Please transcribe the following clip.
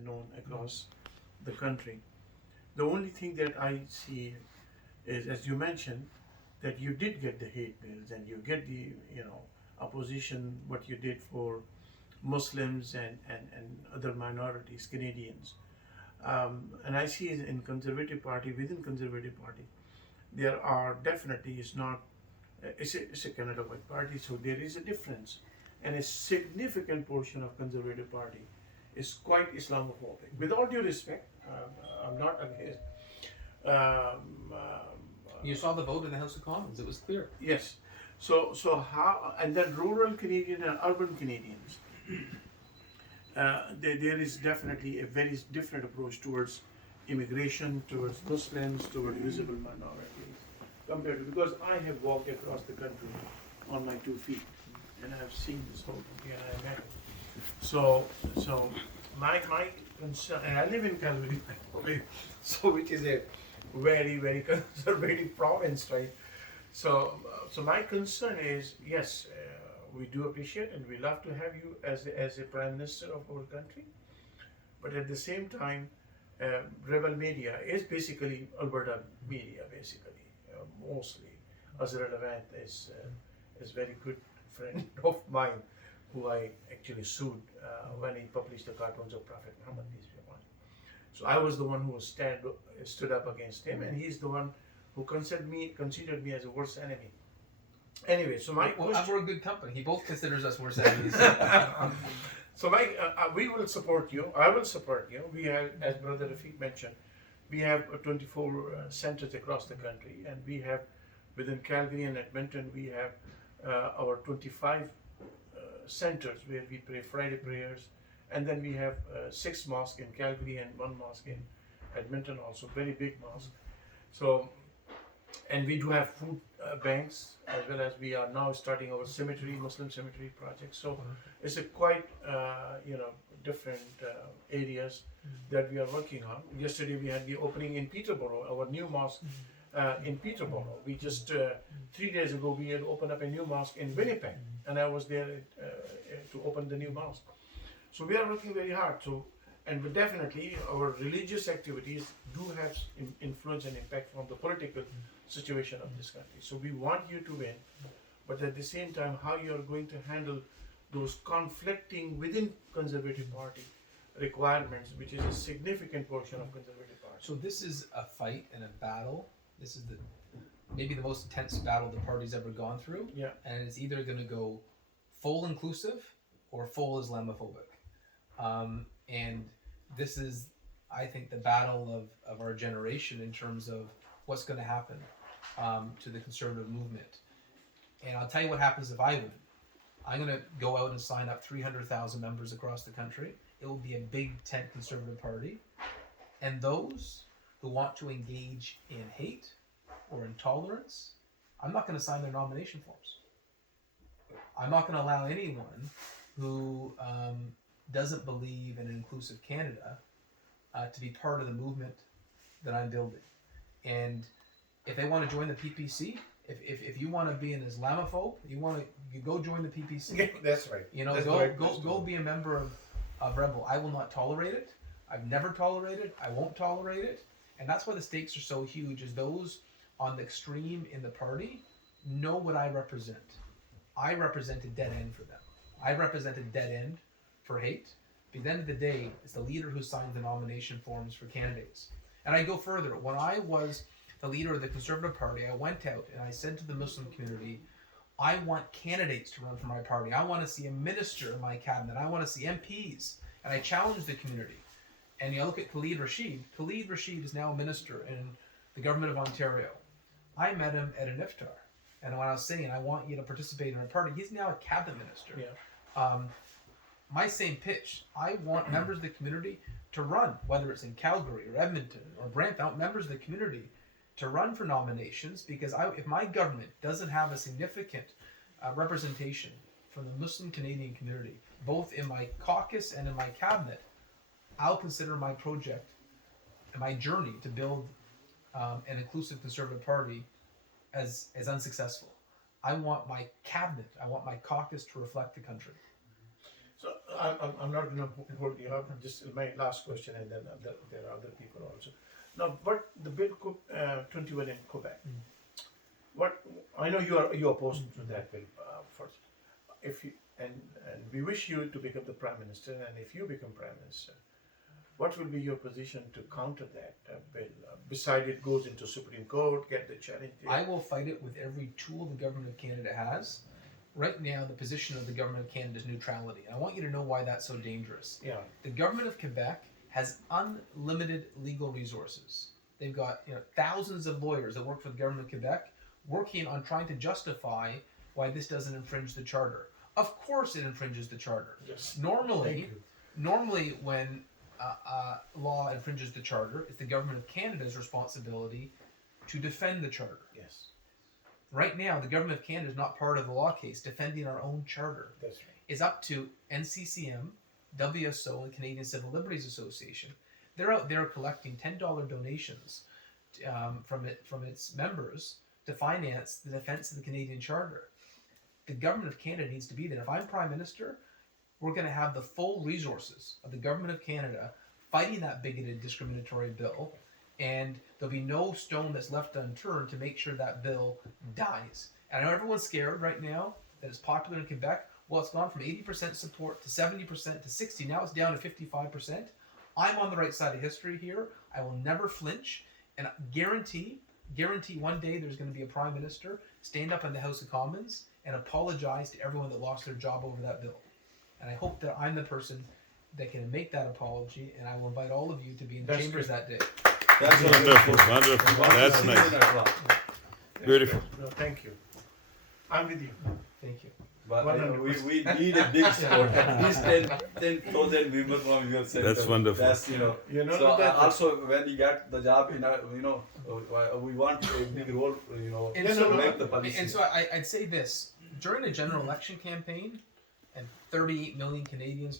known across the country. The only thing that I see is, as you mentioned, that you did get the hate mails and you get the opposition what you did for Muslims and other minorities, Canadians. And I see in Conservative Party, within Conservative Party, there are definitely, it's a Canada-wide party, so there is a difference. And a significant portion of Conservative Party is quite Islamophobic. With all due respect, I'm not against. You saw the vote in the House of Commons. It was clear. Yes. So how, and then rural Canadian and urban Canadians, there is definitely a very different approach towards immigration, towards Muslims, towards visible minorities, compared to, because I have walked across the country on my 2 feet, and I have seen this whole country, and I met it. So my concern, and I live in Calgary, so which is a very conservative province, right? So my concern is, yes, we do appreciate and we love to have you as a prime minister of our country, but at the same time, Rebel Media is basically Alberta media, basically, mostly. Azra Levant is very good friend of mine, who I actually sued when he published the cartoons of Prophet Muhammad, peace be upon him. So I was the one who stood up against him, and he's the one who considered me as a worst enemy. Anyway, so my question. We're a good company. He both considers us worse enemies. So we will support you. I will support you. We have, as Brother Rafiq mentioned, we have 24 centers across the country, and we have within Calgary and Edmonton, we have our 25 centers where we pray Friday prayers, and then we have 6 mosques in Calgary and 1 mosque in Edmonton, also very big mosque. So, and we do have food banks, as well as we are now starting our cemetery, Muslim cemetery project. So it's a quite different areas that we are working on. Yesterday we had the opening in Peterborough, our new mosque in Peterborough. We just 3 days ago we had opened up a new mosque in Winnipeg, and I was there to open the new mosque. So we are working very hard. And definitely our religious activities do have influence and impact from the political situation of this country. So we want you to win, but at the same time, how you are going to handle those conflicting within Conservative Party requirements, which is a significant portion of Conservative Party. So this is a fight and a battle. This is maybe the most intense battle the party's ever gone through. Yeah. And it's either going to go full inclusive or full Islamophobic. And this is, I think, the battle of our generation in terms of what's going to happen to the conservative movement. And I'll tell you what happens if I win. I'm going to go out and sign up 300,000 members across the country. It will be a big tent conservative party. And those who want to engage in hate or intolerance, I'm not going to sign their nomination forms. I'm not going to allow anyone who doesn't believe in an inclusive Canada to be part of the movement that I'm building. And if they want to join the PPC, if you want to be an Islamophobe, you go join the PPC. Yeah, that's right. Go be a member of Rebel. I will not tolerate it. I've never tolerated it. I won't tolerate it. And that's why the stakes are so huge, is those on the extreme in the party know what I represent. I represent a dead end for them. I represent a dead end for hate. But at the end of the day, it's the leader who signs the nomination forms for candidates. And I go further. When I was the leader of the Conservative Party, I went out and I said to the Muslim community, I want candidates to run for my party. I want to see a minister in my cabinet. I want to see MPs. And I challenged the community. And you look at Khalid Rashid. Khalid Rashid is now a minister in the government of Ontario. I met him at an iftar. And when I was saying, I want you to participate in our party, he's now a cabinet minister. Yeah. My same pitch. I want members of the community to run, whether it's in Calgary or Edmonton or Brampton, I want members of the community to run for nominations, because if my government doesn't have a significant representation from the Muslim Canadian community, both in my caucus and in my cabinet, I'll consider my project and my journey to build an inclusive Conservative Party as unsuccessful. I want my cabinet, I want my caucus to reflect the country. So I'm not going to hold you up. Just my last question, and then there are other people also. Now, what the bill 21 in Quebec? What I know you opposed to that bill first. If you and we wish you to become the prime minister, and if you become prime minister, what will be your position to counter that bill? Beside it goes into Supreme Court, get the challenge. I will fight it with every tool the government of Canada has. Right now, the position of the government of Canada is neutrality. I want you to know why that's so dangerous. Yeah. The government of Quebec has unlimited legal resources. They've got thousands of lawyers that work for the government of Quebec working on trying to justify why this doesn't infringe the charter. Of course it infringes the charter. Yes. Normally when law infringes the charter, it's the government of Canada's responsibility to defend the charter. Yes. Right now, the government of Canada is not part of the law case defending our own charter. That's right. It's up to NCCM, WSO, and Canadian Civil Liberties Association. They're out there collecting $10 donations from its members to finance the defense of the Canadian Charter. The government of Canada needs to be there. If I'm Prime Minister, we're going to have the full resources of the government of Canada fighting that bigoted, discriminatory bill, and there'll be no stone that's left unturned to make sure that bill dies. And I know everyone's scared right now that it's popular in Quebec. Well, it's gone from 80% support to 70% to 60%. Now it's down to 55%. I'm on the right side of history here. I will never flinch, and guarantee one day there's going to be a prime minister stand up in the House of Commons and apologize to everyone that lost their job over that bill. And I hope that I'm the person that can make that apology, and I will invite all of you to be in the chambers that day. That's wonderful, wonderful. That's nice. Beautiful. No, thank you. I'm with you. Thank you. But we 100%. need a big support, at least 10,000 members from your center. That's wonderful. That's You know so that- also when you get the job, we want a big role, And to so, make the policy. and so I'd say this: during a general election campaign, and 38 million Canadians